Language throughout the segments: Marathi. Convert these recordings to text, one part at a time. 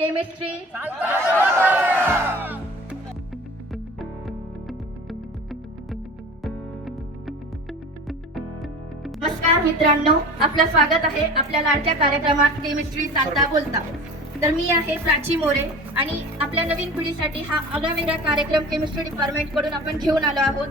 केमिस्ट्री नमस्कार मित्रांनो, आपलं स्वागत आहे आपल्या लाडक्या कार्यक्रमात केमिस्ट्री चालता बोलता. तर मी आहे प्राची मोरे आणि आपल्या नवीन पिढीसाठी हा आगळावेगळा कार्यक्रम केमिस्ट्री डिपार्टमेंट कडून आपण घेऊन आलो आहोत.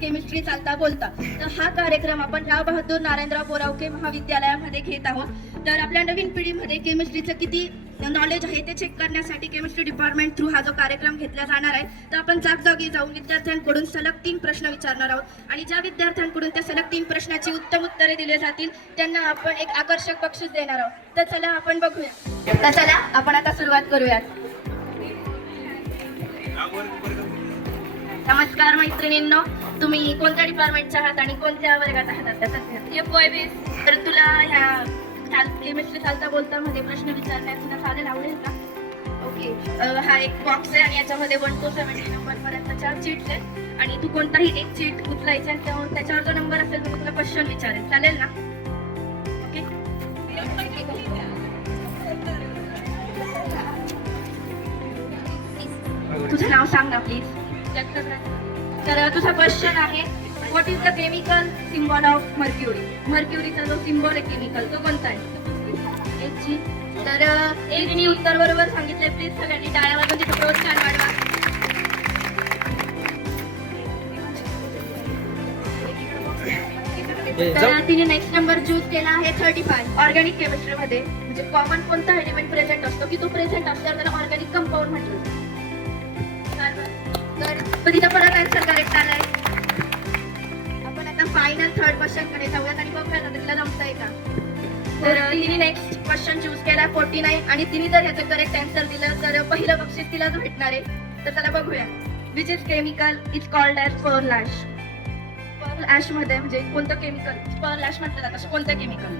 केमिस्ट्री चालता बोलता. तर हा कार्यक्रम आपण राव बहादूर नारायणराव बोरावके महाविद्यालयामध्ये घेत आहोत. तर आपल्या नवीन पिढीमध्ये केमिस्ट्रीचं किती नॉलेज आहे ते चेक करण्यासाठी केमिस्ट्री डिपार्टमेंट थ्रू हा जो कार्यक्रम घेतला जाणार आहे. तर आपण जागोजागी जाऊन विद्यार्थ्यांकडून सलग 3 प्रश्न विचारणार आहोत आणि ज्या विद्यार्थ्यांकडून त्या सलग 3 प्रश्नाची उत्तम उत्तरे दिली जातील त्यांना आपण एक आकर्षक बक्षीस देणार आहोत. तर चला आपण बघूया. तर चला आपण आता सुरुवात करूयात. नमस्कार मैत्रिणींनो, तुम्ही कोणत्या डिपार्टमेंटचे आहात आणि कोणत्या वर्गात आहात? तर तुला ह्या केमिस्ट्री चालता बोलता मध्ये प्रश्न विचारण्यात तुला चालेल, आवडेल का? ओके. हा एक बॉक्स आहे आणि याच्यामध्ये 1 to 70 नंबर पर्यंतच्या चीट्स आहेत आणि तू कोणताही एक चीट उचलायचं आणि त्याच्यावर जो नंबर असेल तो तुला क्वेश्चन विचारेल, चालेल ना? ओके. तुझं नाव सांग ना प्लीज. तर तुझा क्वेश्चन आहे, what is the chemical symbol of mercury? मर्क्युरीचा जो सिम्बॉल आहे केमिकल तो कोणता आहे? Hg. तर एकनी उत्तर बरोबर सांगितले. प्लीज सगळ्यांनी टाळ्या वाजवून तिथे प्रोत्साहन वाढवा. तर तिने नेक्स्ट नंबर चूज केला आहे 35. ऑर्गॅनिक केमिस्ट्री मध्ये म्हणजे कॉमन कोणता एलिमेंट प्रेझेंट असतो की तो प्रेझेंट असल्यावर त्याला ऑर्गॅनिक कंपाऊंड म्हटलं. तर तिचा परत आन्सर करेक्ट आलाय. आपण आता फायनल 3rd क्वेश्चन कडे जाऊयात आणि बघूयात आता तिला जमतंय का. तर तिने नेक्स्ट क्वेश्चन चूज केला 49 आणि तिने जर ह्याचं करेक्ट आन्सर दिलं तर पहिलं बक्षीस तिलाच भेटणार आहे. तर चला बघूया. Which is chemical is called as pearl ash? Pearl ash मध्ये म्हणजे कोणतं केमिकल पर्ल ॲश म्हटलं जातं? असं कोणतं केमिकल?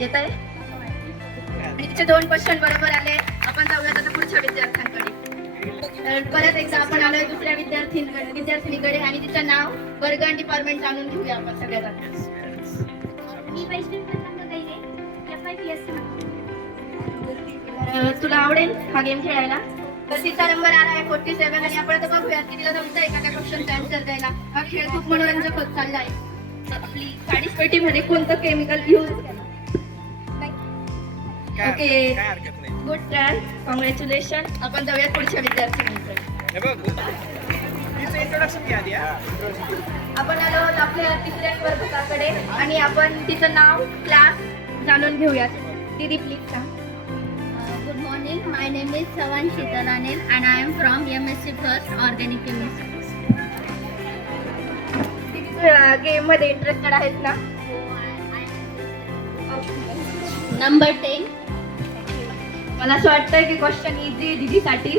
येत आहे आणि तिचे 2 क्वेश्चन बरोबर आले. आपण जाऊयात आता पुढच्या विद्यार्थ्यांकडे. तर परत एकदा आपण आलोय दुसऱ्या विद्यार्थिनीकडे आणि तिचं नाव, वर्ग आणि डिपार्टमेंट जाणून घेऊया आपण सगळ्यात. तुला आवडेल हा गेम खेळायला? तर तिचा नंबर आला आहे 47 आणि आपण आता बघूयात की तिला जमतंय का त्या क्वेश्चनचा आन्सर द्यायला. हा खेळ खूप मनोरंजक होत चाललाय. आपली साडीच पेटीमध्ये कोणतं केमिकल यूज केलं? Okay, good try, congratulation. आपण जाऊयात पुढच्या विद्यार्थ्यांकडे. आपण आलो आहोत आपल्या 3ऱ्या वर्गाकडे आणि आपण तिचं नाव, क्लास जाणून घेऊयात. दीदी प्लीज सांग. Good morning, my name is Savan Sheetalanil and I am from MSc First Organic Chemistry. Game मध्ये इंटरेस्टेड आहेत ना? Number 10. मला असं वाटतंय की क्वेश्चन इझी आहे दीदीसाठी.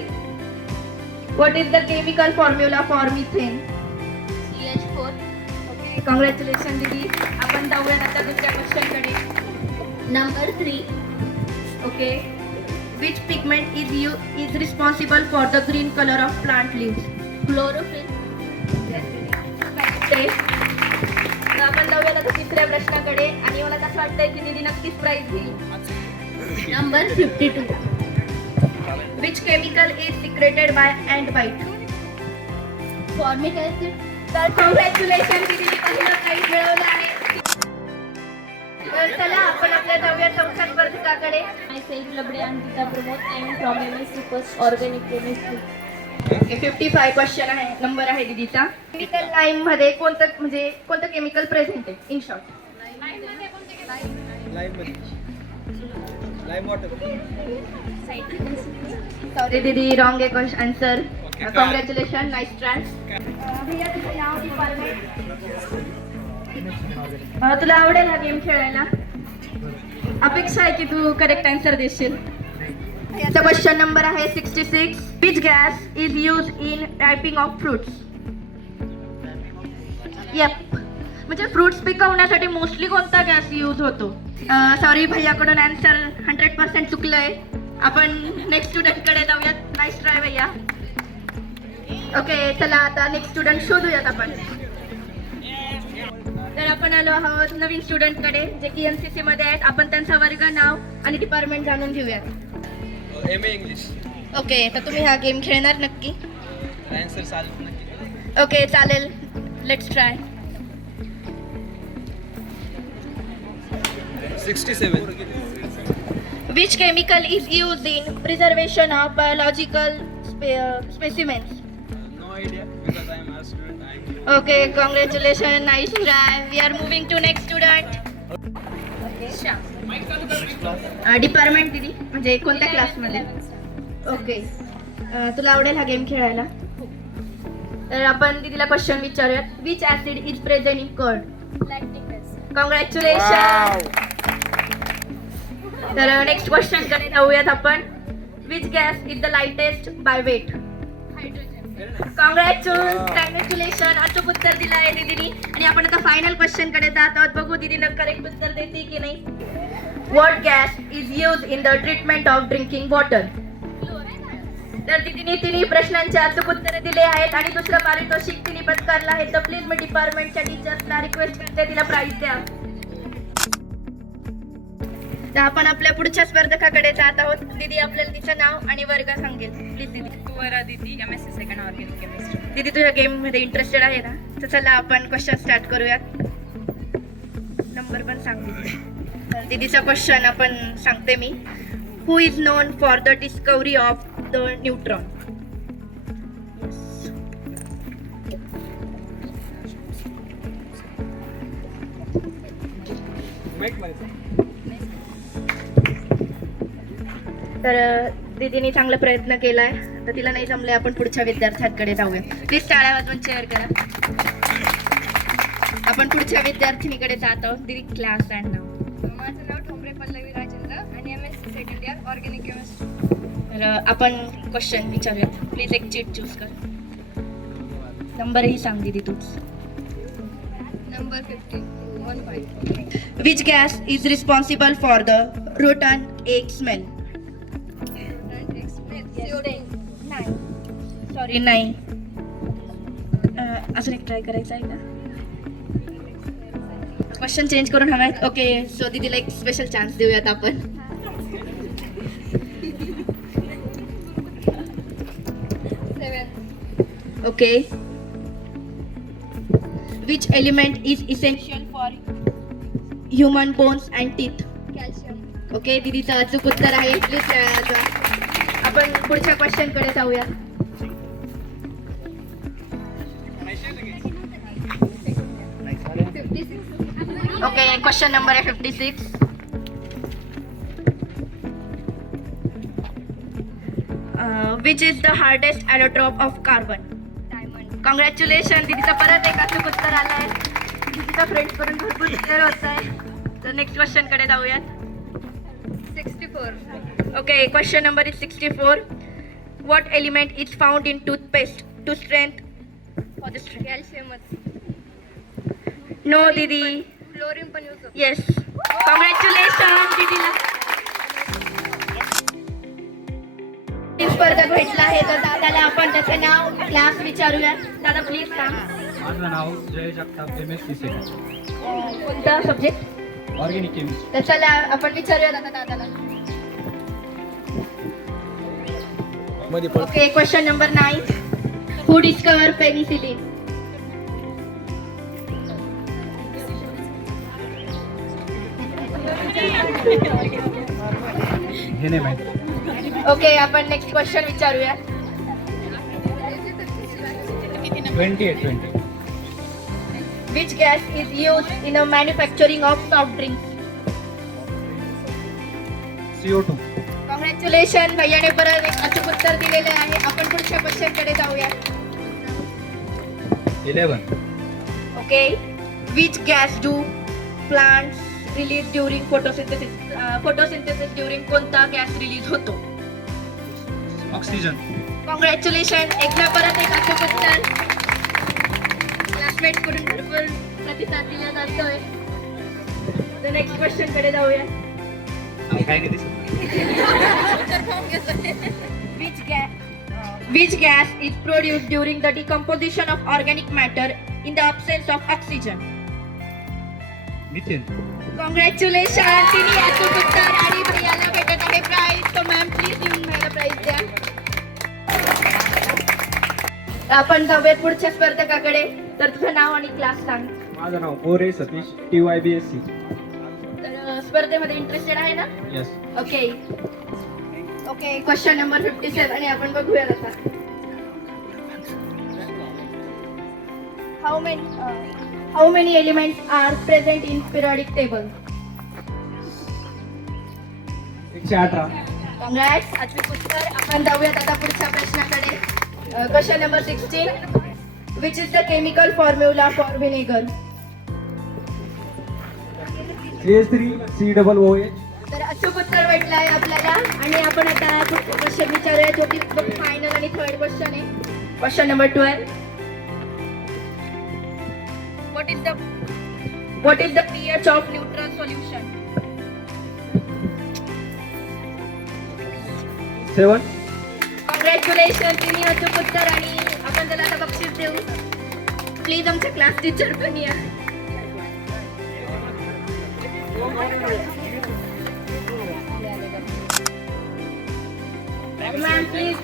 What is the chemical formula for methane? CH4. Okay, congratulation दीदी. आपण जाऊयात आता दुसऱ्या question. Number 3. Okay, which pigment is responsible for the green colour of plant leaves? Chlorophyll. आपण जाऊयात आता 3ऱ्या प्रश्नाकडे आणि मला असं वाटतंय की दीदी नक्कीच प्राइज घेईल. Number 52. Which chemical is secreted by ant bite? Formic acid. तर कॉंग्रॅच्युलेशन दीदीने पहिलं प्राइज मिळवलं आहे. तर चला आपण आपल्या जाऊया 4थ्या स्पर्धकाकडे. Myself Labde Ankita Pramod. I am from MSc First Organic Chemistry. Okay, 55 question आहे, नंबर आहे दीदीचा. केमिकल लाईम मध्ये कोणतं केमिकल प्रेझेंट आहे? इन शॉर्ट सॉरी दीदी, रॉंग आहे question answer. Congratulation, nice try. भैया तुझं नाव, डिपार्टमेंट? तुला आवडेल हा गेम खेळायला? अपेक्षा आहे की तू करेक्ट आन्सर देशील. याचा क्वेश्चन नंबर आहे 66. Which gas is use in wrapping of fruits? Yep, म्हणजे फ्रुट्स पिकवण्यासाठी मोस्टली कोणता गॅस यूज होतो? सॉरी, भैयाकडून आन्सर 100% चुकलंय. आपण नेक्स्ट स्टुडंटकडे जाऊयात. नाईस ट्राय भैया. ओके, चला आता नेक्स्ट स्टुडंट शोधूयात आपण. तर आपण आलो आहोत नवीन स्टुडंट कडे जे की एमसीसी मध्ये आहेत. आपण त्यांचा वर्ग, नाव आणि डिपार्टमेंट जाणून घेऊयात. M A English. ओके, तर तुम्ही हा गेम खेळणार नक्की? आन्सर चालू नक्की. ओके, चालेल. Let's try. 67. Which chemical is used in preservation of biological specimens? No idea because I am a student. Okay, congratulations, nice try. We are moving to next student. Department दिदी, म्हणजे कोणत्या क्लासमध्ये? ओके, तुला आवडेल हा गेम खेळायला? तर आपण दीदीला क्वेश्चन विचारूयात. Which acid is present in curd? Congratulation. तर नेक्स्ट क्वेश्चन कडे जाऊयात आपण. Which gas is the lightest by weight? Congratulation, अचूक उत्तर दिलं आहे दीदीनी. आणि आपण आता फायनल क्वेश्चन कडे जात आहोत. बघू दीदीनं करेक्ट उत्तर देते की नाही. What gas is use in the treatment of drinking water? तर दीदीने तिन्ही प्रश्नांची अचूक उत्तरे दिली आहेत आणि दुसरं पारितोषिक तिने पत्करलं आहे. तर प्लीज मी डिपार्टमेंटच्या टीचर्सला रिक्वेस्ट करते तिला प्राइज द्या. तर आपण आपल्या पुढच्या स्पर्धकाकडे जात आहोत. दीदी आपल्याला तिचं नाव आणि वर्ग सांगेल. प्लीज दीदी. दिदी MSc सेकंड ऑर्गॅनिक केमिस्ट्री. दीदी तुझ्या गेम मध्ये इंटरेस्टेड आहे ना? तर चला आपण क्वेश्चन स्टार्ट करूयात. नंबर पण सांग दीदी. तर दीदीचा क्वेश्चन आपण सांगते मी. Who is known for the discovery of the neutron? तर दीदीने चांगला प्रयत्न केलाय. तर तिला नाही जमले, आपण पुढच्या विद्यार्थ्यांकडे जाऊया. प्लीज टाळ्या वाजवून चेअर करा. आपण पुढच्या विद्यार्थिनीकडे जात आहोत. दीदी क्लास अँड नाव? माझं नाव ठोंबरे पल्लवी राजेंद्र आणि MSc second year organic chemistry. तर आपण क्वेश्चन विचारूयात. प्लीज एक चीट चूज कर. नंबरही सांग दीदी तूच. Number 15. Which gas is responsible for the rotten egg smell? Sorry, नाही. अजून एक ट्राय करायचं आहे का? क्वेश्चन चेंज करून हवाय. ओके, सो दीदीला एक स्पेशल चान्स देऊयात आपण. Okay. Which element is essential for human bones and teeth? Calcium. Okay, दीदीचं अचूक उत्तर आहे. प्लीज आपण पुढच्या क्वेश्चन कडे जाऊया. ओके, क्वेश्चन नंबर आहे 56. Which is the hardest allotrope of carbon? Diamond. Congratulation, दीदीचं परत एक अचूक उत्तर आलं आहे. दीदीचा फ्रेंड्स करून भरपूर क्लिअर होत आहे. तर नेक्स्ट क्वेश्चन कडे जाऊयात. 64. Okay, question number is 64. What element is found in toothpaste to strength for the strength? Calcium. No, Didi. Fluorine पण यूज होतो. Yes. Congratulations, दीदीला. स्पर्धक भेटला आहे. तर दादाला आपण त्याचं नाव, क्लास विचारूया. दादा प्लीज सांग. माझं नाव जय जगताप, MSc सेकंड कोणता सब्जेक्ट? Organic chemistry. तर चला आपण विचारूया दादाला. मध्ये पण Okay, question number 9. Who discovered penicillin? हे नाही माहिती. Okay, आपण नेक्स्ट क्वेश्चन विचारूया. 20. Which gas is used in the manufacturing of soft drinks? CO2. Congratulation, भैयाने परत एक अचूक उत्तर दिलेले आहे. आपण पुढच्या क्वेश्चन कडे जाऊया. 11. Okay. Which gas do plants release during photosynthesis? Photosynthesis during कोणता गॅस रिलीज होतो? ऑक्सिजन. कॉंग्रॅच्युलेशन, एकदा परत एक अचूक उत्तर. क्लासमेट कडून भरपूर प्रतिसाद दिला जातोय. तर नेक्स्ट क्वेश्चन कडे जाऊया. काय किती? Which gas is produced during the decomposition of organic matter in the absence of oxygen? Nitin. Congratulation, तिने अचूक उत्तर आणि प्रियाला भेटत आहे प्राइज. तर मॅम प्लीज येऊन मला प्राइज द्या. आपण जाऊयात पुढच्या स्पर्धकाकडे. तर तुझं नाव आणि क्लास सांग. माझं नाव बोरे सतीश, TYBSC. तर स्पर्धेमध्ये इंटरेस्टेड आहे ना? Yes. Okay okay, question number 57 आणि आपण बघूयात आता. How many elements are present in periodic table? 118. Congrats, अचूक उत्तर. आपण जाऊयात आता पुढच्या प्रश्नाकडे. Question number 16. Which is the chemical formula for vinegar? CH3COOH. तर अचूक उत्तर भेटलं आहे आपल्याला. आणि आपण आता पुढचा क्वेश्चन विचारूया, जो की फायनल आणि थर्ड क्वेश्चन आहे. Question number 12. What is the pH of neutral solution? 7. Congratulation, तिने अचूक उत्तर. आणि आपण त्याला आता बक्षीस देऊ. प्लीज आमच्या क्लास टीचर पण या. Ma'am please.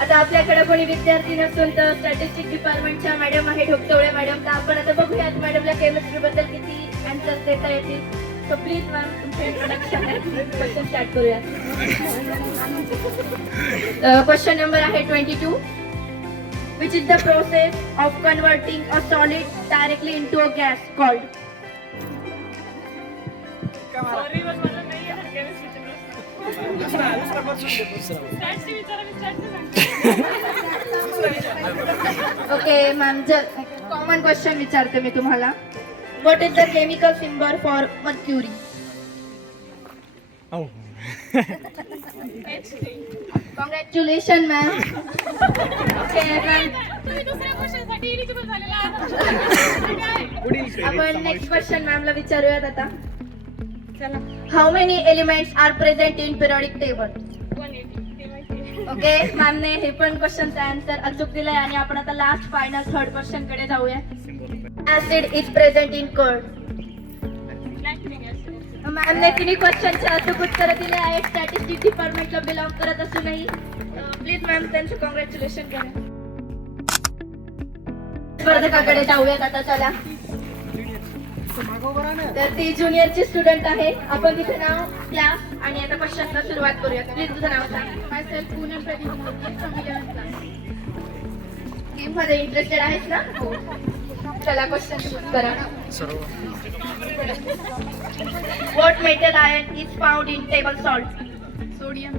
आता आपल्याकडे कोणी विद्यार्थी नसून तर स्टॅटिस्टिक डिपार्टमेंटच्या मॅडम आहे ढोकतवळे मॅडम. तर आपण आता बघूयात मॅडमला केमिस्ट्री बद्दल किती आन्सर्स देता येतील. सो प्लीज मॅम तुमचं इंट्रोडक्शन क्वेश्चन स्टार्ट करूया. क्वेश्चन नंबर आहे 22. Which is the process of converting a solid directly into a gas called? Okay ma'am, जर कॉमन क्वेश्चन विचारते मी तुम्हाला. What is the chemical symbol for mercury? Congratulation ma'am. Okay ma'am, आपण नेक्स्ट क्वेश्चन मॅमला विचारूयात आता. How many elements are present in periodic table? Okay, मॅमने हे पण क्वेश्चनचा आन्सर अचूक दिलाय. आणि आपण आता लास्ट फायनल थर्ड क्वेश्चन कडे जाऊया. Acid is present in curd? मॅमने तिन्ही क्वेश्चनचे अचूक उत्तर दिले आहे. स्टॅटिस्टिक डिपार्टमेंटला बिलॉंग करत असूनही. प्लीज मॅम त्यांचं कॉंग्रॅच्युलेशन करा. स्पर्धकाकडे जाऊयात आता. चला, तर ती ज्युनियरची स्टुडंट आहे. आपण तिचं नाव, क्लास आणि आता क्वेश्चनला सुरुवात करूया. प्लीज तुझं नाव सांग. Myself Poonam Pradeep More from 11th class. Game मध्ये इंटरेस्टेड आहेस ना? हो. चला क्वेश्चन सुरू करा. What metal ion is found in table salt? Sodium.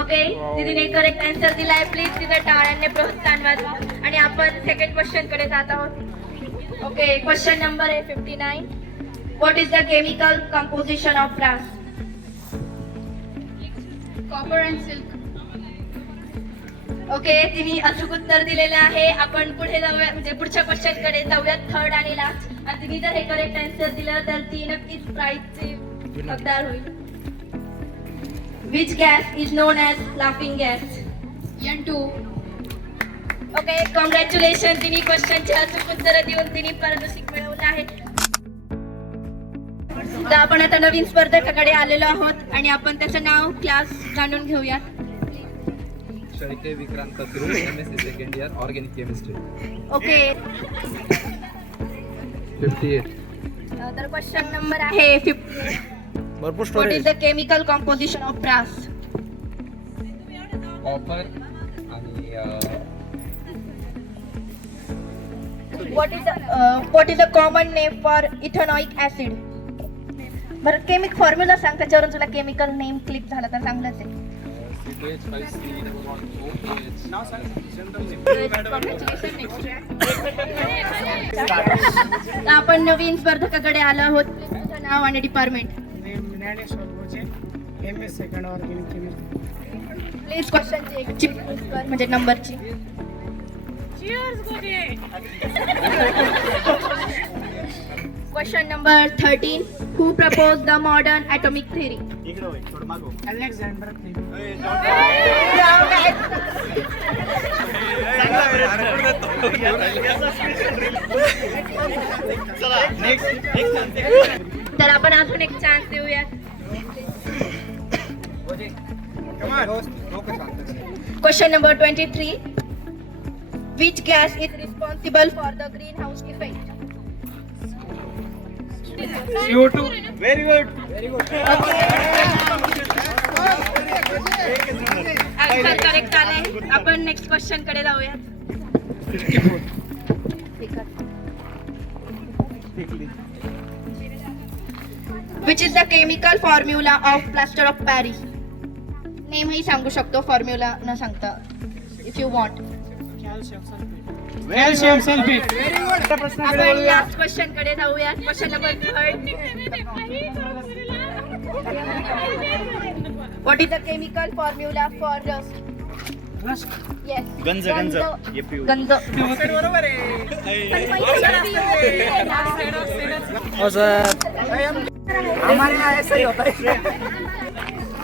Okay, दीदीने करेक्ट आन्सर दिलाय. प्लीज तिथं टाळ्यांनी प्रोत्साहन वाजवा. आणि आपण सेकंड क्वेश्चन कडे जात आहोत. ओके, क्वेश्चन नंबर आहे 59. What is the chemical composition of brass? Copper and silk. Okay, तिने अचूक उत्तर दिलेलं आहे. आपण पुढे जाऊया, म्हणजे पुढच्या क्वेश्चन कडे जाऊयात, थर्ड आणि लास्ट. आणि तिने जर हे करेक्ट आन्सर दिलं तर ती नक्कीच प्राइजची हकदार होईल. Which gas is known as laughing gas? N2. Okay, congratulation. तिने क्वेश्चनचे अचूक उत्तर देऊन तिने पारितोषिक मिळवलं आहे. तर आपण आता नवीन स्पर्धकाकडे आलेलो आहोत आणि आपण त्याचं नाव, क्लास जाणून घेऊयात. Shalke Vikrant Katru, MSc second year organic chemistry. Okay, 58. तर क्वेश्चन नंबर आहे 58. भरपूर what is the chemical composition of brass? Copper आणि what is the common name for ethanoic acid? बरं, केमिक फॉर्म्युला सांग, त्याच्यावरून तुला केमिकल नेम क्लिक झाला तर चांगलंच आहे. आपण नवीन स्पर्धकाकडे आलो आहोत. तुझं नाव आणि department? MS second organic chemistry. Please क्वेश्चनची म्हणजे नंबरची. Question number 13. Who proposed the modern atomic theory? Alexander तर आपण अजून एक चान्स देऊयात. Question number 23. Which gas is responsible for the greenhouse effect? CO2. Answer correct आलाय. आपण नेक्स्ट क्वेश्चन कडे जाऊयात. Which is the chemical formula of plaster of Paris? नेमही सांगू शकतो फॉर्म्युला न सांगता if you want. Calcium sulphate. आपण लास्ट क्वेश्चन कडे जाऊया. Question number 3. What is the chemical formula for rust? Yes. गंज. बरोबर आहे.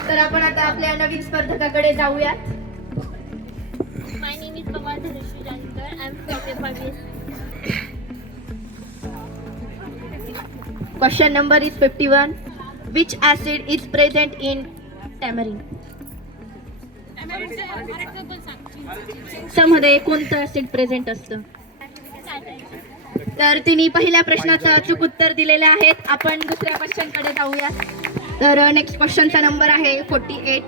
तर आपण आता आपल्या नवीन स्पर्धकाकडे जाऊयात. My name is Pawal Dhanashri Jankar. I am from Nepal. Question number is 51. Which acid is present in tamarind? मध्ये कोणतं ऍसिड प्रेझेंट असतं? तर तिने पहिल्या प्रश्नाचं अचूक उत्तर दिलेलं आहे. आपण दुसऱ्या क्वेश्चन कडे जाऊया. तर नेक्स्ट क्वेश्चनचा नंबर आहे 48.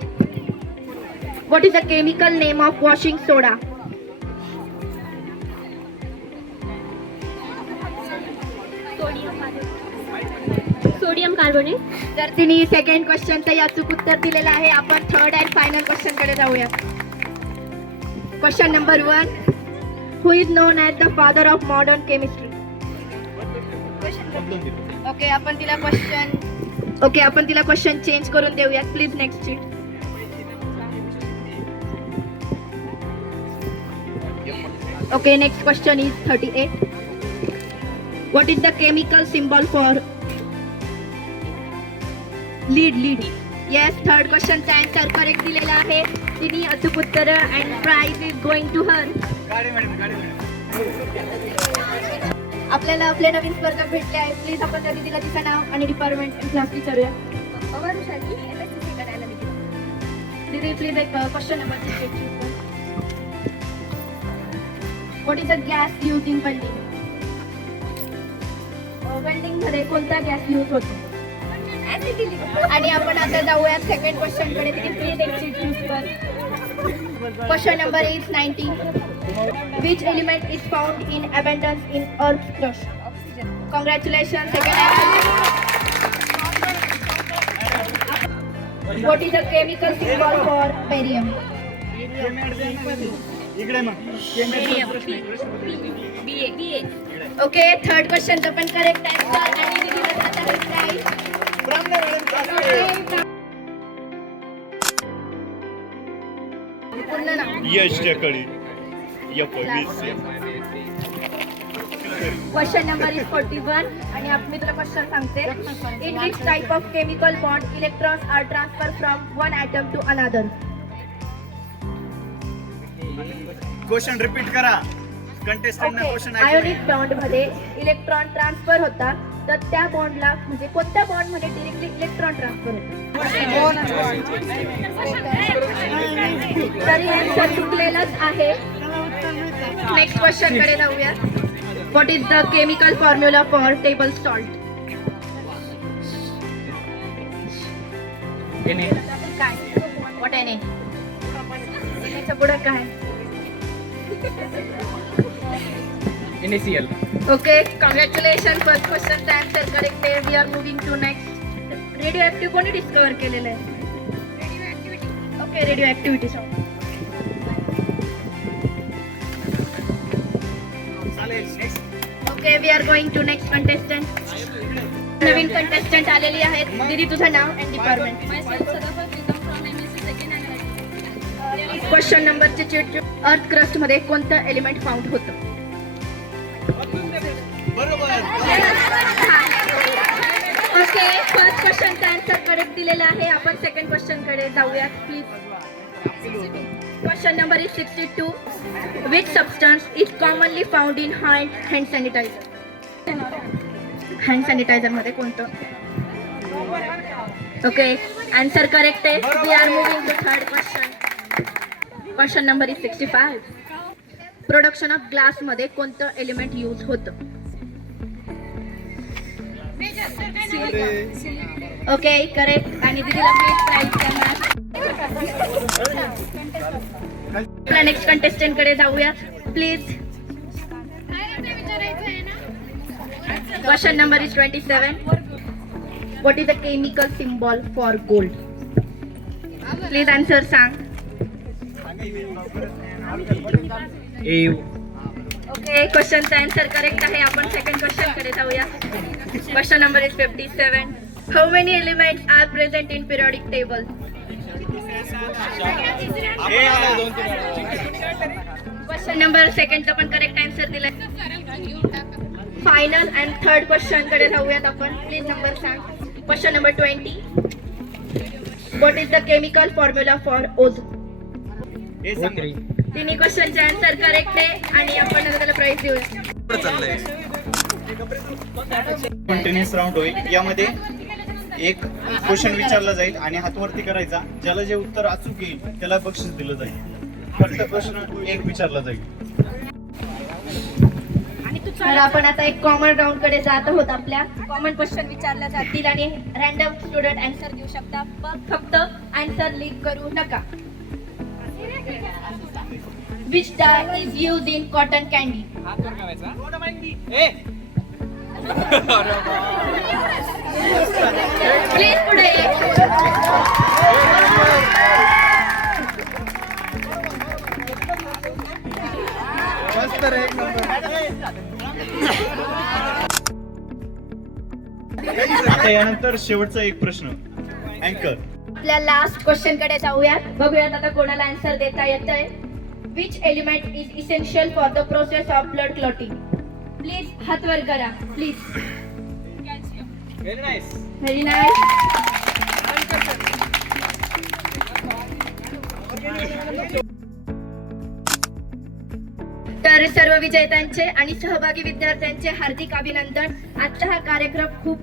What is the chemical name of washing soda? Sodium carbonate. तर तिने सेकंड क्वेश्चनचं अचूक उत्तर दिलेलं आहे. आपण थर्ड अँड फायनल क्वेश्चन कडे जाऊया. Question number 1. Who is known as the father of modern chemistry? Okay, आपण तिला क्वेश्चन चेंज करून देऊयात. Please next sheet. Okay, next question is 38. What is the chemical symbol for lead? Yes, third क्वेश्चनचा आन्सर करेक्ट दिलेला आहे. तिने अचूक उत्तर and prize is going to her. आपल्याला आपले नवीन स्पर्धक भेटले आहेत. प्लीज आपण त्या दिदीला तिचं नाव आणि डिपार्टमेंट क्लास विचारूया. दीदी प्लीज एक question number 6. What is the gas use in welding? Welding मध्ये कोणता गॅस यूज होतो? आणि आपण आता जाऊया सेकंड क्वेश्चन कडे. प्लीज एक शीट चूज कर. Question number is 19. Which element is found in abundance in Earth's crust? Congratulations, second answer. What is the chemical symbol for barium? Okay, third question चा पण correct answer आणि दीदीला जात आहे prize. पूर्ण नाव. यश टेकडी क्वेश्चन नंबर इज 41 आणि मी तुला क्वेश्चन सांगते. In which type of chemical bond electrons are transfer from one atom to another? Question repeat करा. कंटेस्टंट क्वेश्चन आयोनिक बॉन्ड मध्ये इलेक्ट्रॉन ट्रान्सफर होतात, तर त्या बॉन्डला म्हणजे कोणत्या बॉन्ड मध्ये डिरेक्टली इलेक्ट्रॉन ट्रान्सफर होतात? तरी आन्सर चुकलेलाच आहे. नेक्स्ट क्वेश्चन कडे जाऊया. What is the chemical formula for table salt? काय? व्हॉट एन ए पुढे काय? NaCl. Okay, congratulations. First question चा answer correct आहे. We are moving to next. Radioactive कोणी डिस्कवर केलेलं आहे? Okay, radioactivity song. Okay, we are going to next contestant. Naveen contestant आलेली आहेत. दीदी तुझं नाव and department. Question number 2. Earth crust मध्ये कोणतं एलिमेंट फाउंड होतं? ओके, फर्स्ट क्वेश्चनचा आन्सर करेक्ट दिलेलं आहे. आपण सेकंड क्वेश्चन कडे जाऊयात please. Question number is 62. Which substance is commonly found in hand sanitiser? Hand sanitiser मध्ये कोणतं? ओके, आन्सर करेक्ट आहे. We are moving to third question. Question number is 65. Production of glass मध्ये कोणतं एलिमेंट यूज होतं? Okay, correct. आणि दीदीला प्लीज प्राइज करणार. आपल्या नेक्स्ट कंटेस्टंट कडे जाऊया please. Question number is 27. What is the chemical symbol for gold? Please answer सांग. ओके, क्वेश्चनचा आन्सर करेक्ट आहे. आपण सेकंड क्वेश्चन कडे जाऊया. Question number is 57. How many elements are present in periodic table? Question number सेकंडचा पण करेक्ट आन्सर दिलाय. फायनल अँड थर्ड क्वेश्चन कडे जाऊयात आपण. प्लीज नंबर सांग. Question number 20. What is the chemical formula for ozone? तिन्ही क्वेश्चनचे आन्सर करेक्ट आहे आणि आपण त्याला प्राइज देऊया. कंटिन्युअस राऊंड होईल. यामध्ये एक क्वेश्चन विचारला जाईल आणि हात वरती करायचा. ज्याला जे उत्तर अचूक येईल त्याला बक्षीस दिलं जाईल. फक्त प्रश्न एक विचारला जाईल. तर आपण आता एक कॉमन राऊंड कडे जात आहोत. आपल्या कॉमन क्वेश्चन विचारल्या जातील आणि रॅन्डम स्टुडंट आन्सर देऊ शकता. फक्त आन्सर लीक करू नका. Which dye is used in cotton candy? Please पुढे ये. आता यानंतर शेवटचा एक प्रश्न. अँकर. आपल्या लास्ट क्वेश्चन कडे जाऊयात. बघूयात आता कोणाला आन्सर देता येतंय. Which element is essential for the process of blood clotting? Please हात वर करा प्लीज. Very nice. तर सर्व विजेत्यांचे आणि सहभागी विद्यार्थ्यांचे हार्दिक अभिनंदन. आजचा हा कार्यक्रम खूप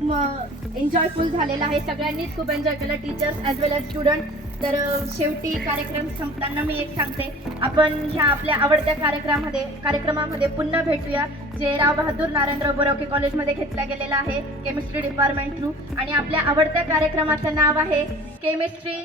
एन्जॉयफुल झालेला आहे. सगळ्यांनीच खूप एन्जॉय केलं, टीचर्स ॲज वेल एज स्टुडंट. तर शेवटी कार्यक्रम संपताना मी एक सांगते, आपण ह्या आपल्या आवडत्या कार्यक्रमामध्ये पुन्हा भेटूया, जे राव बहादूर नारायणराव बोरावके कॉलेजमध्ये घेतला गेलेला आहे केमिस्ट्री डिपार्टमेंट थ्रू. आणि आपल्या आवडत्या कार्यक्रमाचं नाव आहे केमिस्ट्री.